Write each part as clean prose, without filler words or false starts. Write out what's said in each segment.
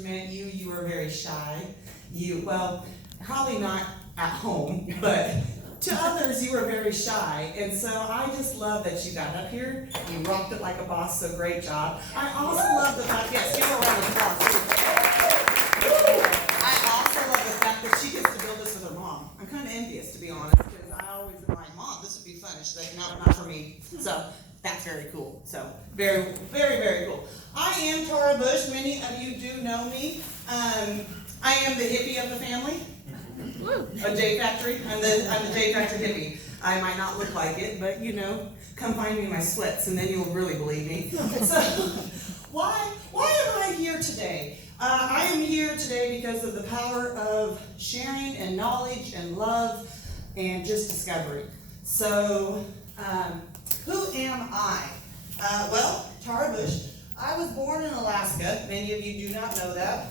met you, you were very shy. Well, probably not at home, but to others you were very shy. And so I just love that you got up here. You rocked it like a boss, so great job. I also love the fact, yes, give her a round of applause. I also love the fact that she gets to build this with her mom. I'm kind of envious, to be honest, because I always am like, Mom, this would be fun. And she's like, no, not for me. So that's very cool. So very, very, very cool. I am Tara Bush. Many of you do know me. I am the hippie of the family. A J Factory. I'm the J Factory hippie. I might not look like it, but come find me in my sweats and then you'll really believe me. So why am I here today? I am here today because of the power of sharing and knowledge and love and just discovery. So who am I? Well, Tara Bush. I was born in Alaska. Many of you do not know that.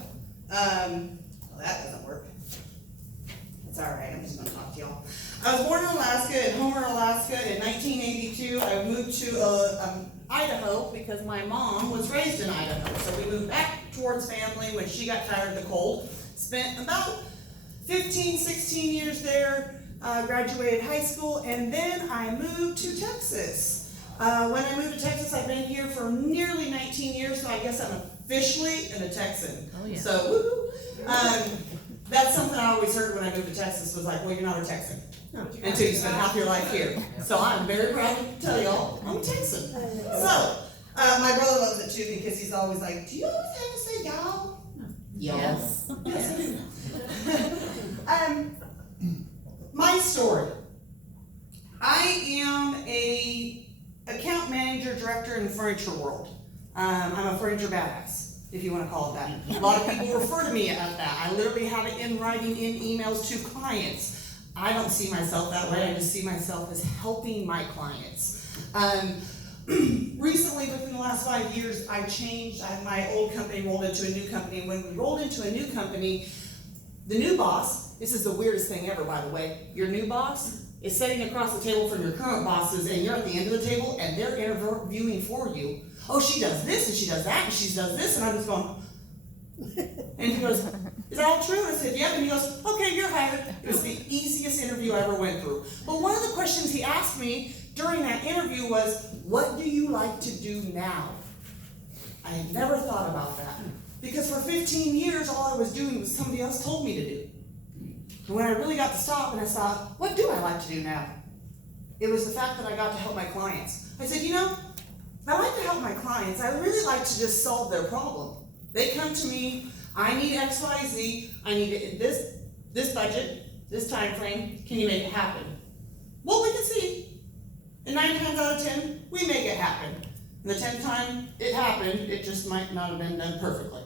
Well, that doesn't work. It's all right. I'm just going to talk to y'all. I was born in Alaska, in Homer, Alaska, in 1982. I moved to Idaho because my mom was raised in Idaho. So we moved back towards family when she got tired of the cold. Spent about 15, 16 years there. Graduated high school, and then I moved to Texas. When I moved to Texas, I've been here for nearly 19 years, so I guess I'm officially a Texan. Oh, yeah. So, that's something I always heard when I moved to Texas was like, well, you're not a Texan until you spend half your life here. So I'm very proud to tell y'all I'm a Texan. So, my brother loves it too because he's always like, do you always have to say y'all? Yes. Yes, I do. My story. I am a account manager, director in the furniture world. I'm a furniture badass, if you want to call it that. A lot of people refer to me as that. I literally have it in writing in emails to clients. I don't see myself that way. I just see myself as helping my clients. Recently, within the last 5 years, I changed. My old company rolled into a new company. And when we rolled into a new company, the new boss, this is the weirdest thing ever, by the way, your new boss is sitting across the table from your current bosses, and you're at the end of the table, and they're interviewing for you. Oh, she does this, and she does that, and she does this, and I'm just going, and he goes, is that all true? I said, yep, and he goes, okay, you're hired. It was the easiest interview I ever went through. But one of the questions he asked me during that interview was, what do you like to do now? I had never thought about that. Because for 15 years, all I was doing was somebody else told me to do. And when I really got to stop and I thought, what do I like to do now? It was the fact that I got to help my clients. I said, I like to help my clients. I really like to just solve their problem. They come to me, I need X, Y, Z, I need this budget, this time frame, can you make it happen? Well, we can see. And 9 times out of 10, we make it happen. And the 10th time it happened, it just might not have been done perfectly.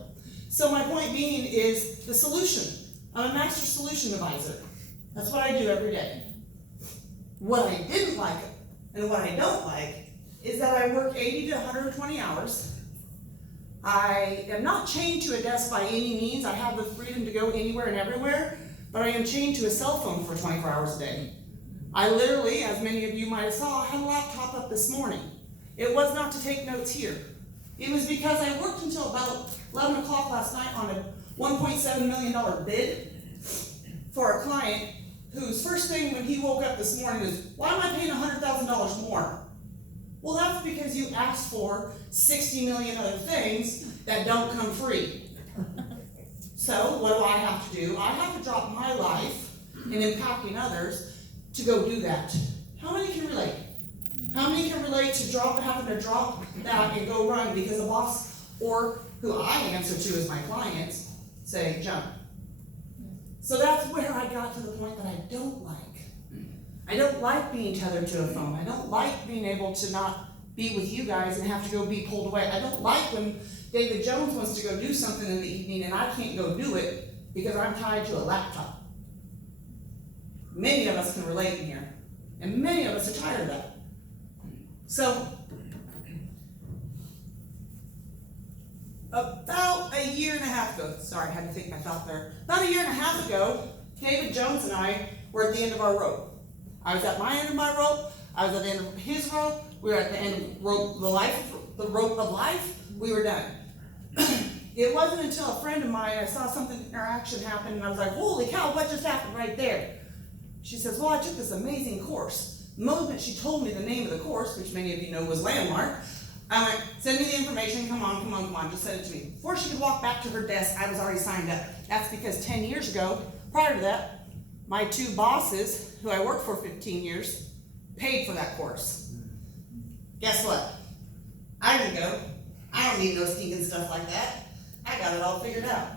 So my point being is the solution. I'm a master solution advisor. That's what I do every day. What I didn't like and what I don't like is that I work 80 to 120 hours. I am not chained to a desk by any means. I have the freedom to go anywhere and everywhere, but I am chained to a cell phone for 24 hours a day. I literally, as many of you might have saw, had a laptop up this morning. It was not to take notes here. It was because I worked until about 11 o'clock last night on a $1.7 million bid for a client whose first thing when he woke up this morning is, why am I paying $100,000 more? Well, that's because you asked for 60 million other things that don't come free. So what do I have to do? I have to drop my life in impacting others to go do that. How many can relate? How many can relate to having to drop that and go run because a boss or who I answer to as my clients say, jump. So that's where I got to the point that I don't like. I don't like being tethered to a phone. I don't like being able to not be with you guys and have to go be pulled away. I don't like when David Jones wants to go do something in the evening and I can't go do it because I'm tied to a laptop. Many of us can relate in here. And many of us are tired of that. So, about a year and a half ago, sorry, I had to think my thought there. About a year and a half ago, David Jones and I were at the end of our rope. I was at my end of my rope, I was at the end of his rope, we were at the end of the rope of life, we were done. It wasn't until a friend of mine, I saw something, interaction happen, and I was like, holy cow, what just happened right there? She says, well, I took this amazing course. The moment she told me the name of the course, which many of you know was Landmark, I went, send me the information, come on, just send it to me. Before she could walk back to her desk, I was already signed up. That's because 10 years ago, prior to that, my two bosses, who I worked for 15 years, paid for that course. Guess what? I didn't go. I don't need no stinking stuff like that. I got it all figured out.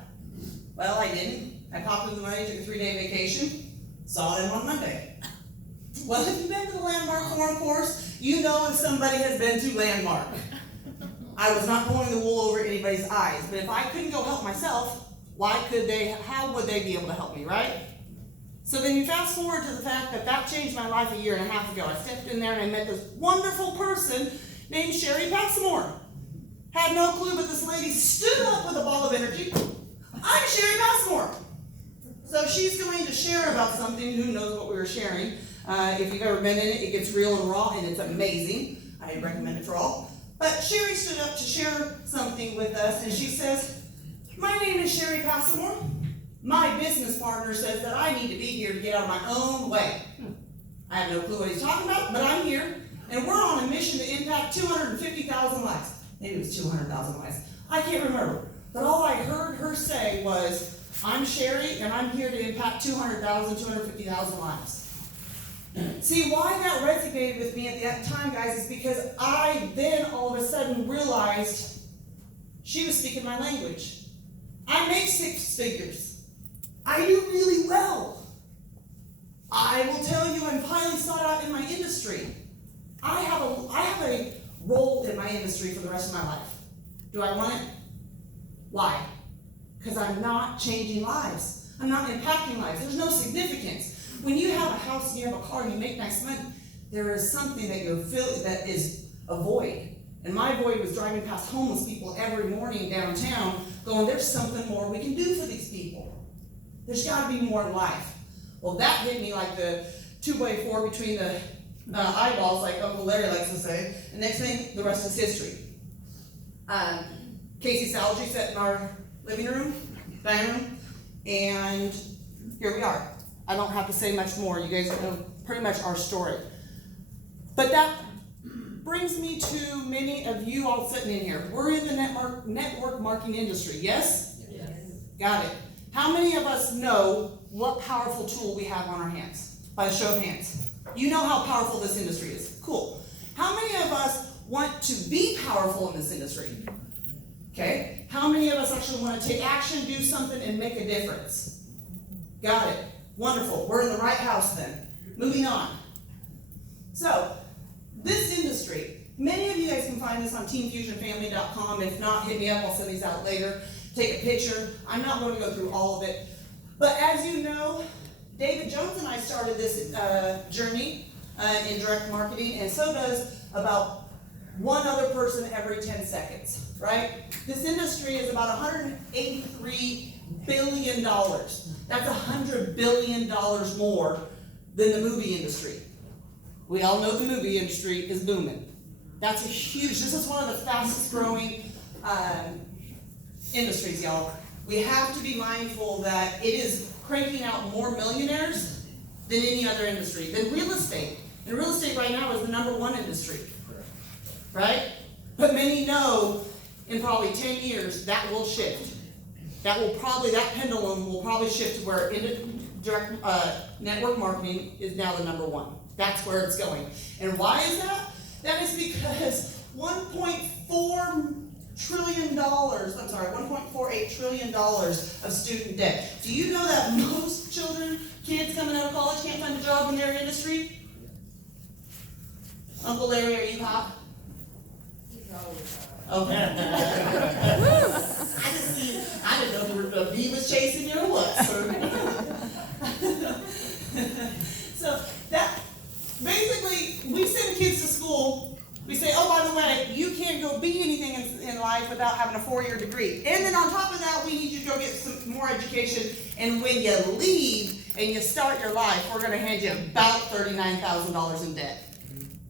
Well, I didn't. I popped in the money, took a 3-day vacation, saw it in one Monday. Well, if you've been to the Landmark Forum course, you know if somebody has been to Landmark. I was not pulling the wool over anybody's eyes, but if I couldn't go help myself, how would they be able to help me, right? So then you fast forward to the fact that changed my life a year and a half ago. I stepped in there and I met this wonderful person named Sherry Passmore. Had no clue, but this lady stood up with a ball of energy. I'm Sherry Passmore. So she's going to share about something. Who knows what we were sharing? If you've ever been in it, it gets real and raw, and it's amazing. I recommend it for all. But Sherry stood up to share something with us, and she says, my name is Sherry Passmore. My business partner says that I need to be here to get out of my own way. I have no clue what he's talking about, but I'm here, and we're on a mission to impact 250,000 lives. Maybe it was 200,000 lives. I can't remember. But all I heard her say was, I'm Sherry, and I'm here to impact 250,000 lives. See, why that resonated with me at that time, guys, is because I then all of a sudden realized she was speaking my language. I make 6 figures. I do really well. I will tell you I'm highly sought out in my industry. I have a role in my industry for the rest of my life. Do I want it? Why? Because I'm not changing lives. I'm not impacting lives. There's no significance. When you have a house and you have a car and you make nice money, there is something that you feel that is a void. And my void was driving past homeless people every morning downtown going, there's something more we can do for these people. There's got to be more in life. Well, that hit me like the 2x4 between the eyeballs, like Uncle Larry likes to say. The next thing, the rest is history. Casey Salgy sat in our living room, dining room, and here we are. I don't have to say much more. You guys know pretty much our story. But that brings me to many of you all sitting in here. We're in the network marketing industry, yes? Yes. Got it. How many of us know what powerful tool we have on our hands? By a show of hands. You know how powerful this industry is. Cool. How many of us want to be powerful in this industry? Okay. How many of us actually want to take action, do something, and make a difference? Got it. Wonderful. We're in the right house then. Moving on. So, this industry, many of you guys can find this on teamfusionfamily.com. If not, hit me up. I'll send these out later. Take a picture. I'm not going to go through all of it. But as you know, David Jones and I started this journey in direct marketing, and so does about one other person every 10 seconds, right? This industry is about $183 billion. That's $100 billion more than the movie industry. We all know the movie industry is booming. That's a huge, this is one of the fastest growing industries, y'all. We have to be mindful that it is cranking out more millionaires than any other industry, than real estate. And real estate right now is the #1 industry, right? But many know in probably 10 years that will shift. That pendulum will probably shift to where direct network marketing is now the #1. That's where it's going. And why is that? That is because $1.48 trillion of student debt. Do you know that most kids coming out of college can't find a job in their industry? Uncle Larry, are you hot? Okay. I didn't know the bee was chasing you or what. So that, basically, we send kids to school. We say, oh, by the way, you can't go be anything in life without having a 4-year degree. And then on top of that, we need you to go get some more education. And when you leave and you start your life, we're going to hand you about $39,000 in debt.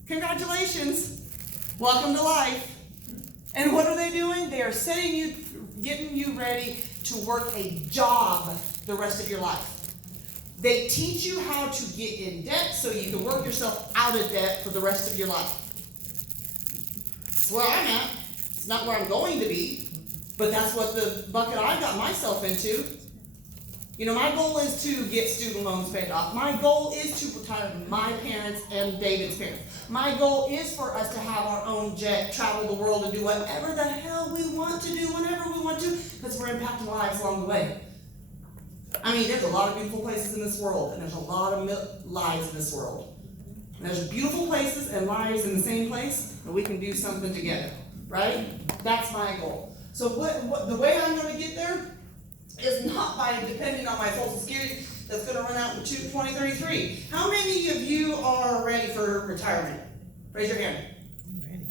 Congratulations. Welcome to life. And what are they doing? They are setting you getting you ready to work a job the rest of your life. They teach you how to get in debt so you can work yourself out of debt for the rest of your life. That's where I'm at. It's not where I'm going to be, but that's what the bucket I got myself into. You know, my goal is to get student loans paid off. My goal is to retire my parents and David's parents. My goal is for us to have our own jet, travel the world, and do whatever the hell we want to do whenever we want to, because we're impacting lives along the way. I mean, there's a lot of beautiful places in this world, and there's a lot of lives in this world. And there's beautiful places and lives in the same place, and we can do something together, right? That's my goal. So the way I'm going to get there is not by depending on my Social Security that's going to run out in 2033. How many of you are ready for retirement? Raise your hand. I'm ready.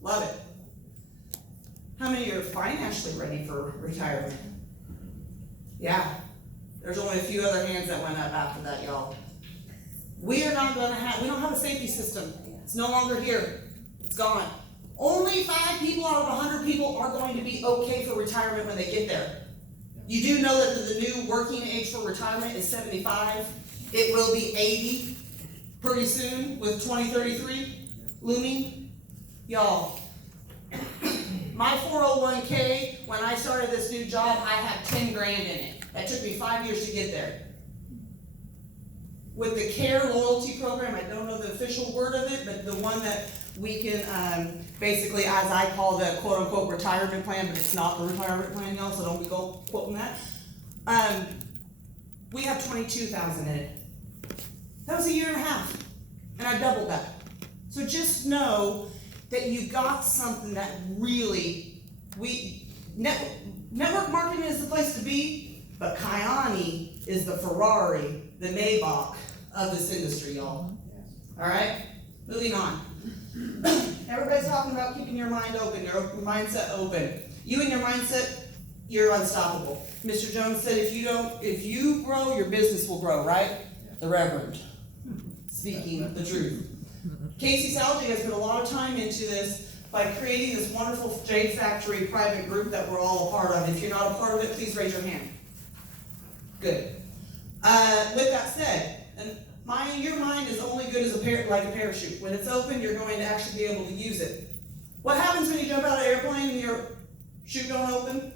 Love it. How many are financially ready for retirement? Yeah. There's only a few other hands that went up after that, y'all. We don't have a safety system. It's no longer here. It's gone. Only 5 people out of 100 people are going to be okay for retirement when they get there. You do know that the new working age for retirement is 75. It will be 80 pretty soon with 2033 looming. Y'all, my 401k, when I started this new job, I had 10 grand in it. That took me 5 years to get there. With the CARE loyalty program, I don't know the official word of it, but the one that we can basically, as I call the quote-unquote retirement plan, but it's not the retirement plan, y'all, so don't be quoting that. We have 22,000 in it. That was a year and a half, and I doubled that. So just know that you got something that really, network marketing is the place to be, but Kyani is the Ferrari, the Maybach of this industry, y'all. All right, moving on. Everybody's talking about keeping your mind open, your mindset open. You and your mindset, you're unstoppable. Mr. Jones said if you grow, your business will grow, right? The Reverend, speaking the truth. Casey Salge has put a lot of time into this by creating this wonderful Jade Factory private group that we're all a part of. If you're not a part of it, please raise your hand. Good. With that said, your mind is only good as like a parachute. When it's open, you're going to actually be able to use it. What happens when you jump out of an airplane and your chute don't open?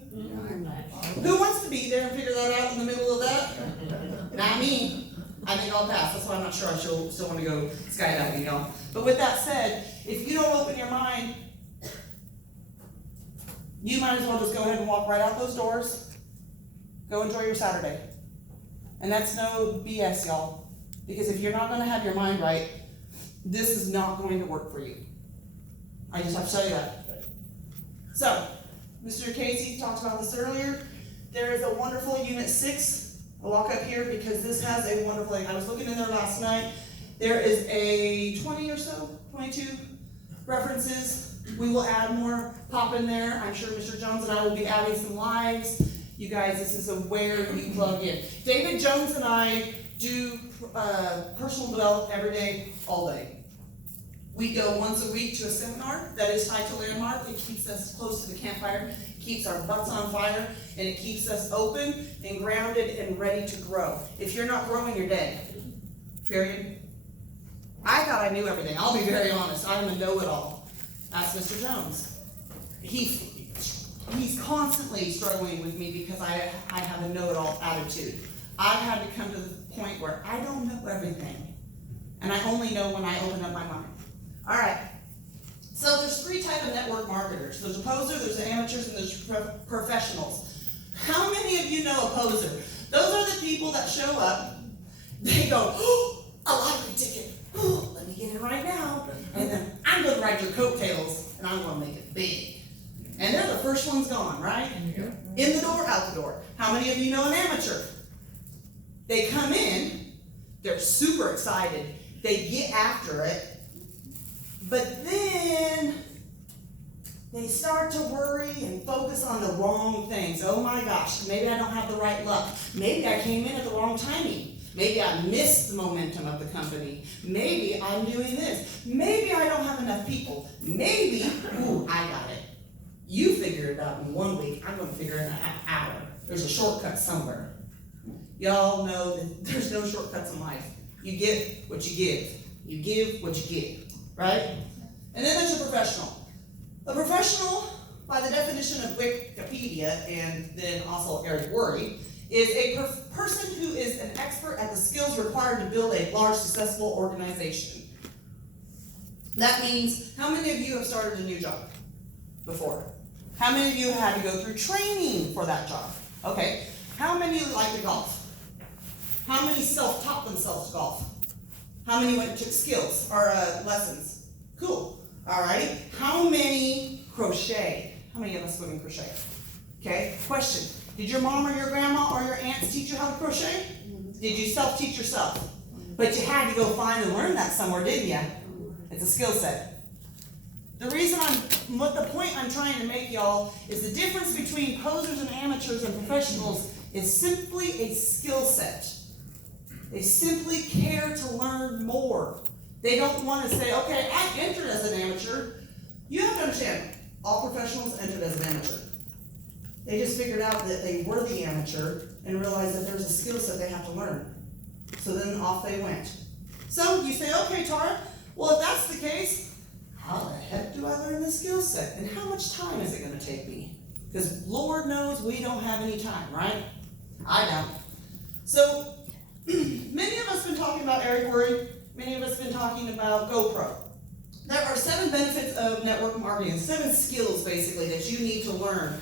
Who wants to be there and figure that out in the middle of that? Not me. I think I'll pass. That's why I'm not sure I still want to go skydiving, y'all. But with that said, if you don't open your mind, you might as well just go ahead and walk right out those doors. Go enjoy your Saturday. And that's no BS, y'all. Because if you're not going to have your mind right, this is not going to work for you. I just have to tell you that. So, Mr. Casey talked about this earlier. There is a wonderful Unit 6. I'll walk up here because this has a wonderful, I was looking in there last night. There is a 20 or so, 22 references. We will add more, pop in there. I'm sure Mr. Jones and I will be adding some lives. You guys, this is a where you plug in. David Jones and I do personal development every day, all day. We go once a week to a seminar that is tied to Landmark. It keeps us close to the campfire, keeps our butts on fire, and it keeps us open and grounded and ready to grow. If you're not growing, you're dead. Period. I thought I knew everything. I'll be very honest. I'm a know-it-all. That's Mr. Jones. He's constantly struggling with me because I have a know-it-all attitude. I've had to come to the point where I don't know everything. And I only know when I open up my mind. All right. So there's 3 types of network marketers. There's a poser, there's amateurs, and there's professionals. How many of you know a poser? Those are the people that show up. They go, oh, a lottery ticket. Oh, let me get it right now. And then I'm going to ride your coattails, and I'm going to make it big. And they're the first ones gone, right? In the door, out the door. How many of you know an amateur? They come in, they're super excited, they get after it, but then they start to worry and focus on the wrong things. Oh my gosh, maybe I don't have the right luck. Maybe I came in at the wrong timing. Maybe I missed the momentum of the company. Maybe I'm doing this. Maybe I don't have enough people. Maybe, ooh, I got it. You figure it out in 1 week, I'm gonna figure it out in an hour. There's a shortcut somewhere. Y'all know that there's no shortcuts in life. You get what you give. You give what you get, right? And then there's a professional. A professional, by the definition of Wikipedia and then also Eric Worre, is a person who is an expert at the skills required to build a large, successful organization. That means, how many of you have started a new job before? How many of you had to go through training for that job? Okay. How many like to golf? How many self-taught themselves to golf? How many went and took skills or lessons? Cool. All right. How many crochet? How many of us women crochet? Okay. Question. Did your mom or your grandma or your aunts teach you how to crochet? Did you self-teach yourself? But you had to go find and learn that somewhere, didn't you? It's a skill set. The point I'm trying to make, y'all, is the difference between posers and amateurs and professionals is simply a skill set. They simply care to learn more. They don't want to say, okay, I entered as an amateur. You have to understand, all professionals entered as an amateur. They just figured out that they were the amateur and realized that there's a skill set they have to learn. So then off they went. So you say, okay, Tara, well, if that's the case, how the heck do I learn this skill set? And how much time is it going to take me? Because Lord knows we don't have any time, right? I don't. So many of us have been talking about Eric Worre. Many of us have been talking about GoPro. There are 7 benefits of network marketing, 7 skills basically that you need to learn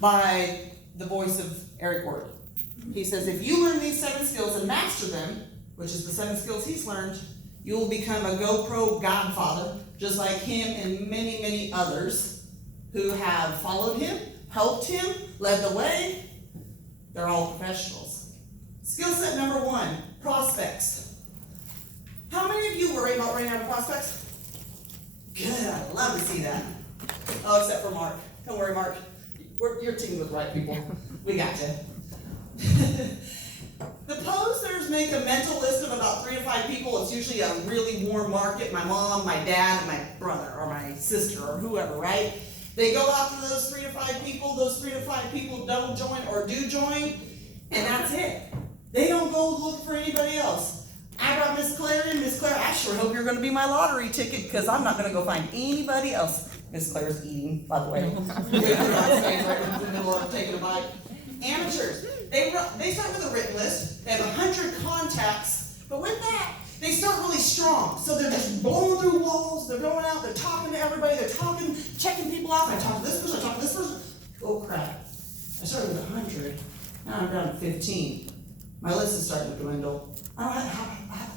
by the voice of Eric Worre. He says if you learn these 7 skills and master them, which is the 7 skills he's learned, you will become a GoPro godfather, just like him and many, many others who have followed him, helped him, led the way. They're all professionals. Skill set number 1, prospects. How many of you worry about running out of prospects? Good, I'd love to see that. Oh, except for Mark. Don't worry, Mark. You're teaming with the right people. We got you. The posers make a mental list of about 3 to 5 people. It's usually a really warm market. My mom, my dad, and my brother, or my sister, or whoever, right? They go after those 3 to 5 people. Those 3 to 5 people don't join or do join, and that's it. They don't go look for anybody else. I brought Miss Claire in. Miss Claire, I sure hope you're going to be my lottery ticket because I'm not going to go find anybody else. Miss Claire's eating, by the way. Right in the middle of taking a bite. Amateurs. They start with a written list. They have 100 contacts, but with that, they start really strong. So they're just blowing through walls. They're going out. They're talking to everybody. They're talking, checking people out. I talk to this person. I talk to this person. Oh crap! I started with 100. Now I'm down to 15. My list is starting to dwindle. I don't have,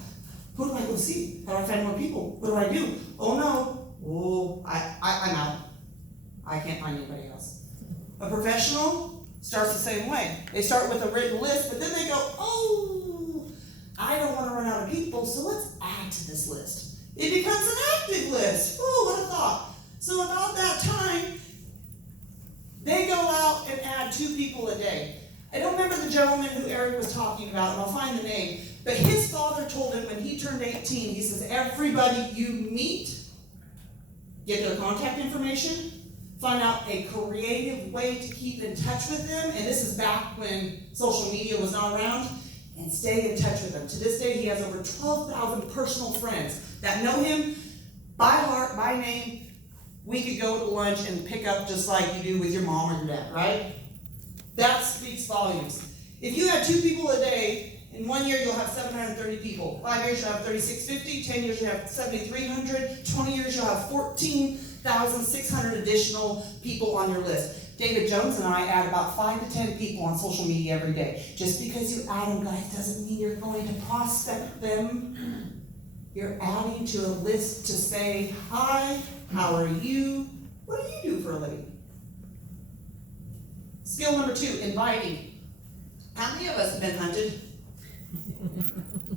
who do I go see? How do I find more people? What do I do? Oh no. Oh, I'm out. I can't find anybody else. A professional starts the same way. They start with a written list, but then they go, oh, I don't want to run out of people, so let's add to this list. It becomes an active list. Oh, what a thought. So about that time, they go out and add 2 people a day. I don't remember the gentleman who Eric was talking about, and I'll find the name, but his father told him when he turned 18, he says, everybody you meet, get their contact information, find out a creative way to keep in touch with them, and this is back when social media was not around, and stay in touch with them. To this day, he has over 12,000 personal friends that know him by heart, by name. We could go to lunch and pick up just like you do with your mom or your dad, right? That speaks volumes. If you have 2 people a day, in 1 year you'll have 730 people. 5 years you'll have 3,650. 10 years you'll have 7,300. 20 years you'll have 14,600 additional people on your list. David Jones and I add about 5 to 10 people on social media every day. Just because you add them, guys, doesn't mean you're going to prospect them. You're adding to a list to say, hi, how are you? What do you do for a living? Skill number 2, inviting. How many of us have been hunted?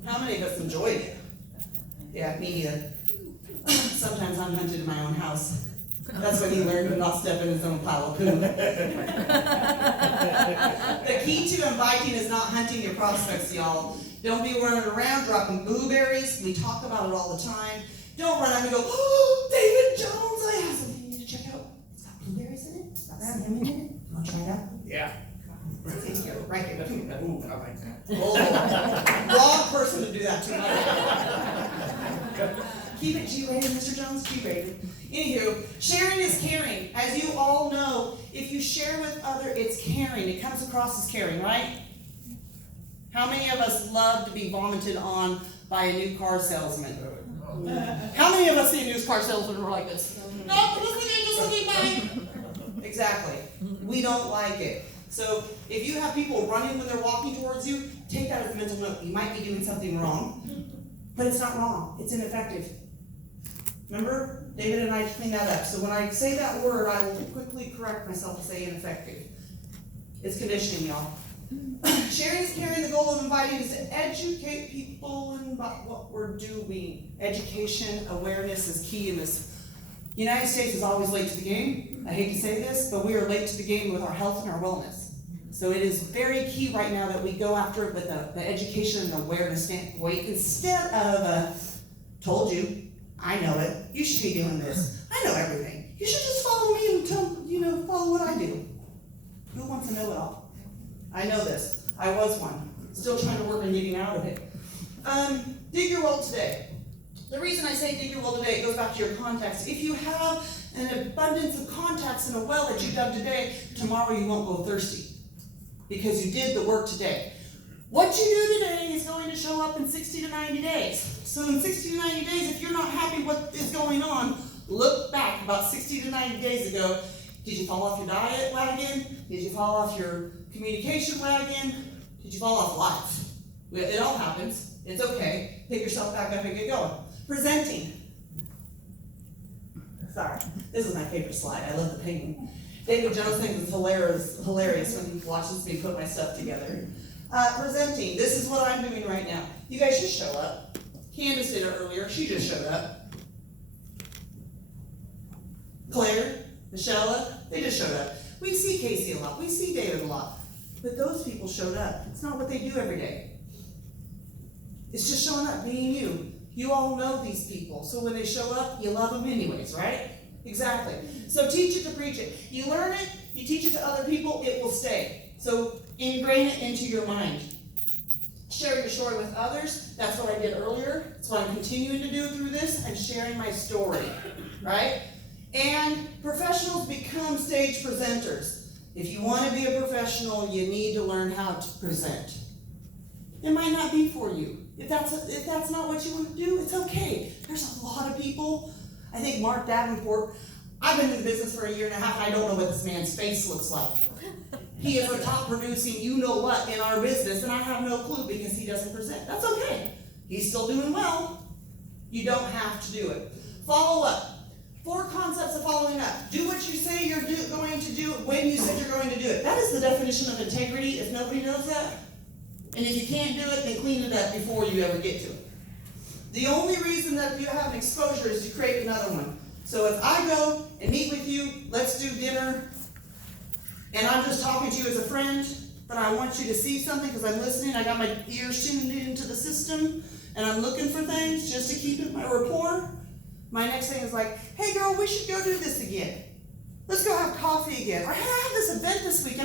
How many of us enjoyed it? Yeah, me neither. Sometimes I'm hunted in my own house. That's when he learned to not step in his own pile of poo. The key to inviting is not hunting your prospects, y'all. Don't be running around dropping blueberries. We talk about it all the time. Don't run out and go, oh, David Jones, I have something you need to check out. It's got blueberries some him in it? You wanna try it out? Yeah. Right here, right here. Ooh, I like that. Oh, wrong person to do that to. Keep it G-rated, Mr. Jones, G-rated. Anywho, sharing is caring. As you all know, if you share with other, it's caring. It comes across as caring, right? How many of us love to be vomited on by a new car salesman? How many of us see a new car salesman and we're like this? No, just look at mine. Exactly. We don't like it. So if you have people running when they're walking towards you, take that as a mental note. You might be doing something wrong, but it's not wrong. It's ineffective. Remember, David and I cleaned that up. So when I say that word, I will quickly correct myself to say ineffective. It's conditioning, y'all. Sharing is caring. The goal of inviting is to educate people about what we're doing. Education, awareness is key in this. The United States is always late to the game. I hate to say this, but we are late to the game with our health and our wellness. So it is very key right now that we go after it with the education and awareness standpoint instead of, told you, I know it, you should be doing this, I know everything. You should just follow me and follow what I do. Who wants to know it all? I know this. I was one. Still trying to work on getting out of it. Dig your well today. The reason I say dig your well today, it goes back to your contacts. If you have an abundance of contacts in a well that you dug today, tomorrow you won't go thirsty because you did the work today. What you do today is going to show up in 60 to 90 days. So in 60 to 90 days, if you're not happy what is going on, look back about 60 to 90 days ago. Did you fall off your diet wagon? Did you fall off your communication wagon? Did you fall off life? It all happens. It's okay. Pick yourself back up and get going. Presenting. Sorry, this is my favorite slide. I love the painting. David Jones thinks it's hilarious when he watches me put my stuff together. Presenting. This is what I'm doing right now. You guys just show up. Candace did it earlier. She just showed up. Claire, Michelle, they just showed up. We see Casey a lot. We see David a lot. But those people showed up. It's not what they do every day. It's just showing up, being you. You all know these people. So when they show up, you love them anyways, right? Exactly. So teach it to preach it. You learn it, you teach it to other people, it will stay. So ingrain it into your mind. Share your story with others. That's what I did earlier. That's what I'm continuing to do through this. I'm sharing my story, right? And professionals become stage presenters. If you want to be a professional, you need to learn how to present. It might not be for you. If that's not what you want to do, it's okay. There's a lot of people. I think Mark Davenport, I've been in the business for 1.5 years, and I don't know what this man's face looks like. He is a top producing you-know-what in our business, and I have no clue because he doesn't present. That's okay. He's still doing well. You don't have to do it. Follow up. 4 concepts of following up. Do what you say you're going to do when you said you're going to do it. That is the definition of integrity, if nobody knows that. And if you can't do it, then clean it up before you ever get to it. The only reason that you have an exposure is to create another one. So if I go and meet with you, let's do dinner, and I'm just talking to you as a friend, but I want you to see something because I'm listening, I got my ears tuned into the system, and I'm looking for things just to keep my rapport. My next thing is like, hey girl, we should go do this again. Let's go have coffee again. Or hey, I have this event this weekend.